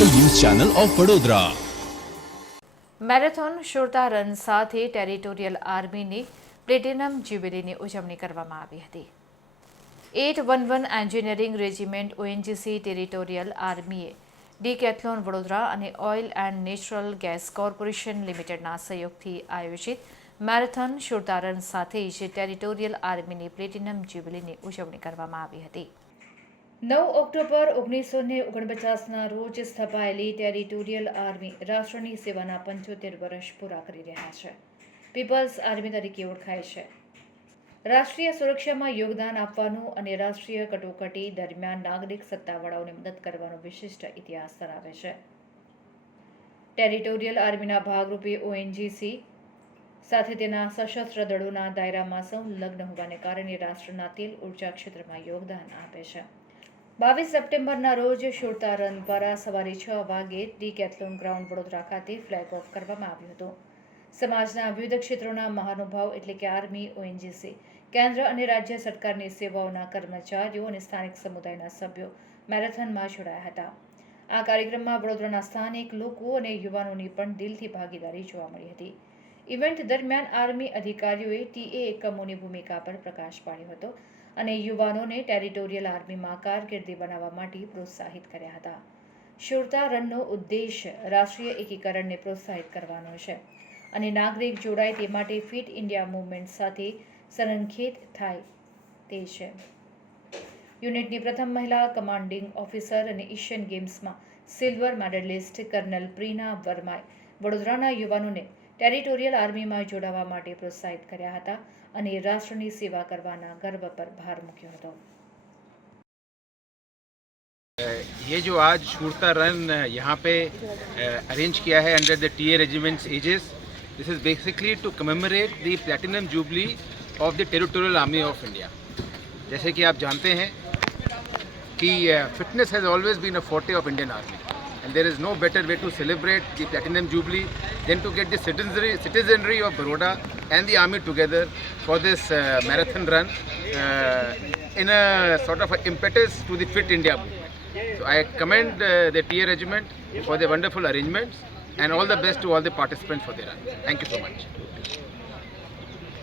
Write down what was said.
Channel of Vadodara. Marathon શૂરતા run સાથે territorial આર્મીની પ્લેટિનમ જ્યુબિલીની ઉજવણી કરવામાં આવી હતી. At one one engineering regiment ONGC territorial આર્મીએ Decathlon Vadodara અને oil and natural gas corporation લિમિટેડના સહયોગથી આયોજિત મેરેથોન શુરતારન સાથે જ ટેરિટોરિયલ આર્મીની પ્લેટિનમ જ્યુબિલીની ઉજવણી કરવામાં આવી હતી. નવ ઓક્ટોબર ઓગણીસો ને ઓગણપચાસના રોજ સ્થપાયેલી ટેરિટોરિયલ આર્મી રાષ્ટ્રની સેવાના પંચોતેર વર્ષ પૂરા કરી રહ્યા છે. પીપલ્સ આર્મી તરીકે ઓળખાય છે. રાષ્ટ્રીય સુરક્ષામાં યોગદાન આપવાનું અને રાષ્ટ્રીય કટોકટી દરમિયાન નાગરિક સત્તાવાળાઓને મદદ કરવાનો વિશિષ્ટ ઇતિહાસ ધરાવે છે. ટેરિટોરિયલ આર્મીના ભાગરૂપે ઓએનજીસી સાથે તેના સશસ્ત્ર દળોના દાયરામાં સંલગ્ન હોવાને કારણે રાષ્ટ્રના તેલ ઊર્જા ક્ષેત્રમાં યોગદાન આપે છે. બાવીસ સપ્ટેમ્બરના રોજ શૂરતા રન દ્વારા સવારે છ વાગે ડી કેથલોન ગ્રાઉન્ડ વડોદરા ખાતે ફ્લેગ ઓફ કરવામાં આવ્યું હતું. સમાજના વિવિધ ક્ષેત્રોના મહાનુભાવ એટલે કે આર્મી, ઓએનજીસી, કેન્દ્ર અને રાજ્ય સરકારની સેવાઓના કર્મચારીઓ અને સ્થાનિક સમુદાયના સભ્યો મેરેથોનમાં જોડાયા હતા. આ કાર્યક્રમમાં વડોદરાના સ્થાનિક લોકો અને યુવાનોની પણ દિલથી ભાગીદારી જોવા મળી હતી. ઇવેન્ટ દરમિયાન આર્મી અધિકારીઓએ ટીએ એકમોની ભૂમિકા પર પ્રકાશ પાડ્યો હતો અને યુવાનોને ટેરિટોરિયલ આર્મીમાં કારકિર્દી બનાવવા માટે પ્રોત્સાહિત કર્યા હતા. શૂરતા રનનો ઉદ્દેશ રાષ્ટ્રીય એકીકરણને પ્રોત્સાહિત કરવાનો છે અને નાગરિક જોડાય તે માટે ફિટ ઇન્ડિયા મૂવમેન્ટ સાથે સંરેખિત થાય તે છે. યુનિટની પ્રથમ મહિલા કમાન્ડિંગ ઓફિસર અને એશિયન ગેમ્સમાં સિલ્વર મેડલિસ્ટ કર્નલ પ્રીના વર્માએ વડોદરાના યુવાનોને ટેરિટોરિયલ આર્મીમાં જોડાવા માટે પ્રોત્સાહિત કર્યા હતા અને રાષ્ટ્રની સેવા કરવાના ગર્વ પર ભાર મૂક્યો હતો ये जो आज शूरता रन यहाँ पे अरेंज किया है under the T A regiments aegis this is basically to commemorate the platinum jubilee of the territorial army of India जैसे कि आप जानते हैं कि fitness has always been a forte of Indian army and there is no better way to celebrate the platinum jubilee than to get the citizenry, citizenry of Baroda and the army together for this uh, marathon run uh, in a sort of impetus to the Fit India movement. So I commend uh, the TA regiment for the wonderful arrangements and all the best to all the participants for their run. Thank you so much.